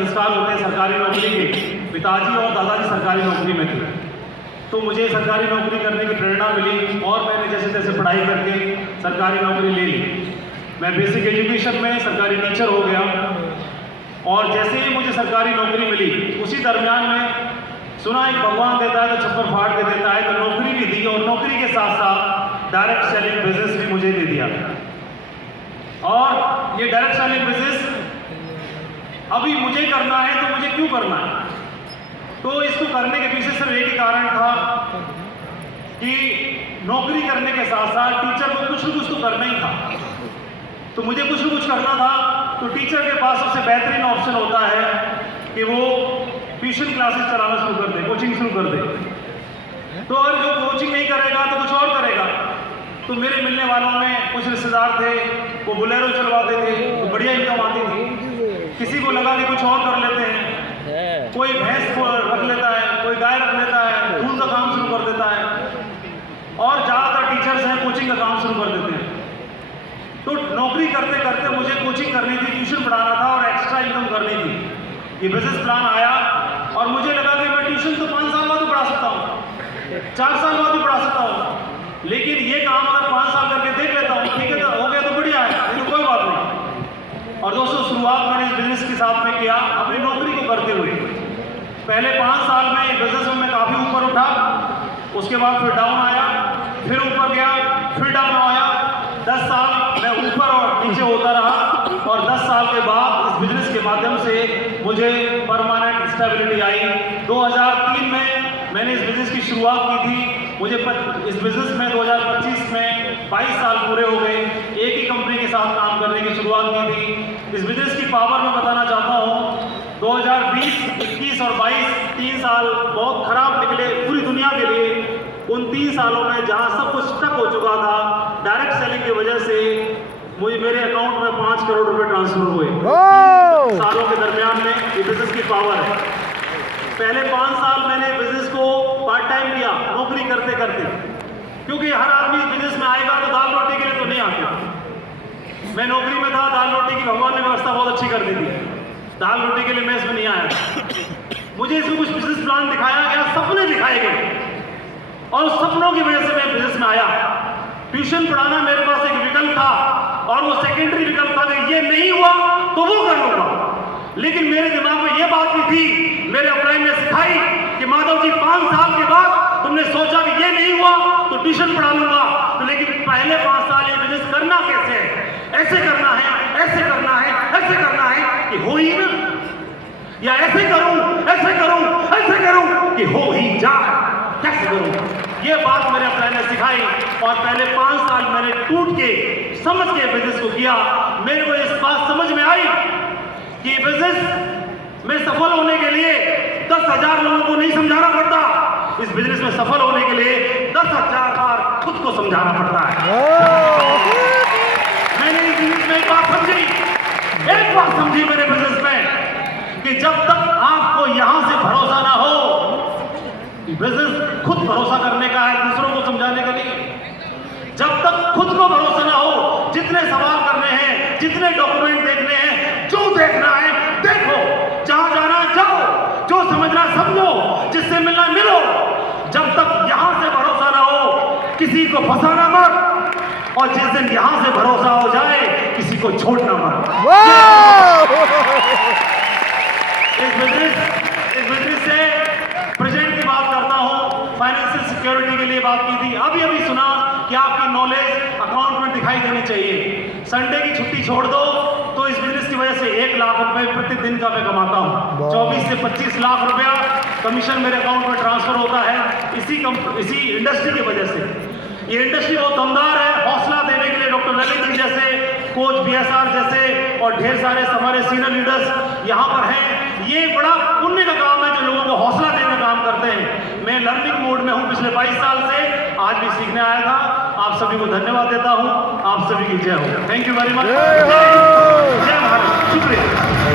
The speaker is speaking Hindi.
संस्कार होते हैं सरकारी नौकरी के, पिताजी और दादाजी सरकारी नौकरी में थे, तो मुझे सरकारी नौकरी करने की प्रेरणा मिली और मैंने जैसे तैसे पढ़ाई करके सरकारी नौकरी ले ली। मैं बेसिक एजुकेशन में सरकारी टीचर हो गया और जैसे ही मुझे सरकारी नौकरी मिली उसी दरमियान में सुना एक भगवान देता है तो छप्पर फाड़ के देता है, तो नौकरी भी दी और नौकरी के साथ साथ डायरेक्ट सेलिंग बिजनेस भी मुझे दे दिया। और ये डायरेक्ट सेलिंग बिजनेस अभी मुझे करना है, तो मुझे क्यों करना है? तो इसको करने के पीछे सिर्फ एक ही कारण था कि नौकरी करने के साथ साथ टीचर को कुछ न कुछ तो करना ही था, तो मुझे कुछ न कुछ करना था। तो टीचर के पास सबसे बेहतरीन ऑप्शन होता है कि वो ट्यूशन क्लासेस चलाना शुरू कर दे, कोचिंग शुरू कर दे। तो अगर जो कोचिंग नहीं करेगा तो कुछ और करेगा। तो मेरे मिलने वालों में कुछ रिश्तेदार थे, वो बोलेरो चलवाते थे, तो बढ़िया इनकम आती थी। किसी को लगा कि कुछ और कर लेते हैं, कोई भैंस को रख लेता है, कोई गाय रख लेता है, दूध का काम शुरू कर देता है, और ज़्यादातर टीचर्स हैं कोचिंग का काम शुरू कर देते हैं। तो नौकरी करते करते मुझे कोचिंग करनी थी, ट्यूशन पढ़ाना था और एक्स्ट्रा इनकम करनी थी। ये बिजनेस प्लान आया और मुझे लगा कि मैं ट्यूशन तो 5 साल बाद ही पढ़ा सकता हूँ, 4 साल बाद ही पढ़ा सकता हूँ, लेकिन ये काम अगर 5 साल करके देख लेता हूँ, ठीक है, तो हो गया तो बढ़िया है, तो कोई बात नहीं। और दोस्तों शुरुआत मैंने इस बिजनेस के साथ में किया अपनी नौकरी को करते हुए। पहले 5 साल में बिजनेस में मैं काफ़ी ऊपर उठा, उसके बाद फिर डाउन आया, फिर ऊपर गया, फिर डाउन आया। 10 साल मैं ऊपर और नीचे होता रहा और 10 साल के बाद इस बिजनेस के माध्यम से मुझे परमानेंट स्टेबिलिटी आई। 2003 में मैंने इस बिजनेस की शुरुआत की थी। मुझे इस बिजनेस में 2025 में 22 साल पूरे हो गए। एक ही कंपनी के साथ काम करने की शुरुआत की थी। इस बिजनेस की पावर मैं बताना चाहता हूँ। 2020, 21 और 22 3 साल बहुत खराब निकले पूरी दुनिया के लिए। उन 3 सालों में जहाँ सब कुछ स्टक हो चुका था, डायरेक्ट सेलिंग की वजह से मुझे मेरे अकाउंट में 5 करोड़ रुपए ट्रांसफर हुए। सालों के दरमियान में ये बिजनेस की पावर है। पहले 5 साल मैंने बिजनेस को पार्ट टाइम किया, नौकरी करते करते, क्योंकि हर आदमी बिजनेस में आएगा तो दाल रोटी के लिए तो नहीं आता। मैं नौकरी में था, दाल रोटी की भगवान ने व्यवस्था बहुत अच्छी कर दी थी, दाल रोटी के लिए मैं इसमें नहीं आया। मुझे इसमें कुछ बिजनेस प्लान दिखाया गया, सपने दिखाए गए और उस सपनों की वजह से मैं बिजनेस में आया। ट्यूशन पढ़ाना मेरे पास एक विकल्प था और वो सेकेंडरी विकल्प था कि ये नहीं हुआ तो वो कर लूंगा, लेकिन मेरे दिमाग में ये बात भी थी, मेरे अपलाइन ने सिखाई कि माधव जी 5 साल के बाद तुमने सोचा कि ये नहीं हुआ तो ट्यूशन पढ़ा लूंगा, तो लेकिन पहले 5 साल ये बिजनेस करना कैसे है, ऐसे करना है, ऐसे करना है, ऐसे करना है कि हो ही ना, या ऐसे करूं, ऐसे करूं, ऐसे करूं कि हो ही जाए, कैसे करूं? ये बात मेरे अपलाइन ने सिखाई और पहले 5 साल मैंने टूट के समझ के बिजनेस को किया। मेरे को इस बात समझ में आई कि बिजनेस में सफल होने के लिए 10,000 लोगों को नहीं समझाना पड़ता, इस बिजनेस में सफल होने के लिए 10,000 बार खुद को समझाना पड़ता है। मैंने इस बिजनेस में एक बात समझी मेरे बिजनेस में कि जब तक आपको यहां से भरोसा ना हो, बिजनेस खुद भरोसा करने का है दूसरों को समझाने के लिए। जब तक खुद को भरोसा ना हो, जितने सवाल करने हैं, जितने डॉक्यूमेंट देखने हैं, जो देखना है देखो, जहां जाना जाओ, जो समझना समझो, जिससे मिलना मिलो। जब तक यहां से भरोसा ना हो, किसी को फंसाना मत, और जिस दिन यहां से भरोसा हो जाए, किसी को छोड़ना मत। इस बिजनेस से प्रेजेंट की बात करता हूं, फाइनेंशियल सिक्योरिटी के लिए बात की थी। अभी सुना कि आपकी नॉलेज अकाउंट में दिखाई देनी चाहिए। संडे की छुट्टी छोड़ दो तो इस बिजनेस की वजह से 1 लाख रुपए प्रतिदिन का मैं कमाता हूं। 24 से 25 लाख रुपया कमीशन मेरे अकाउंट में ट्रांसफर होता है इसी इंडस्ट्री की वजह से। ये इंडस्ट्री बहुत दमदार है। हौसला देने के लिए डॉक्टर ललित जी जैसे, कोच BSR जैसे और ढेर सारे हमारे सीनियर लीडर्स यहाँ पर हैं। ये बड़ा पुण्य का काम है जो लोगों को हौसला देने का काम करते हैं। मैं लर्निंग मोड में हूँ पिछले 22 साल से, आज भी सीखने आया था। आप सभी को धन्यवाद देता हूँ। आप सभी की जय हो। Thank you very much. जय भारत। शुक्रिया।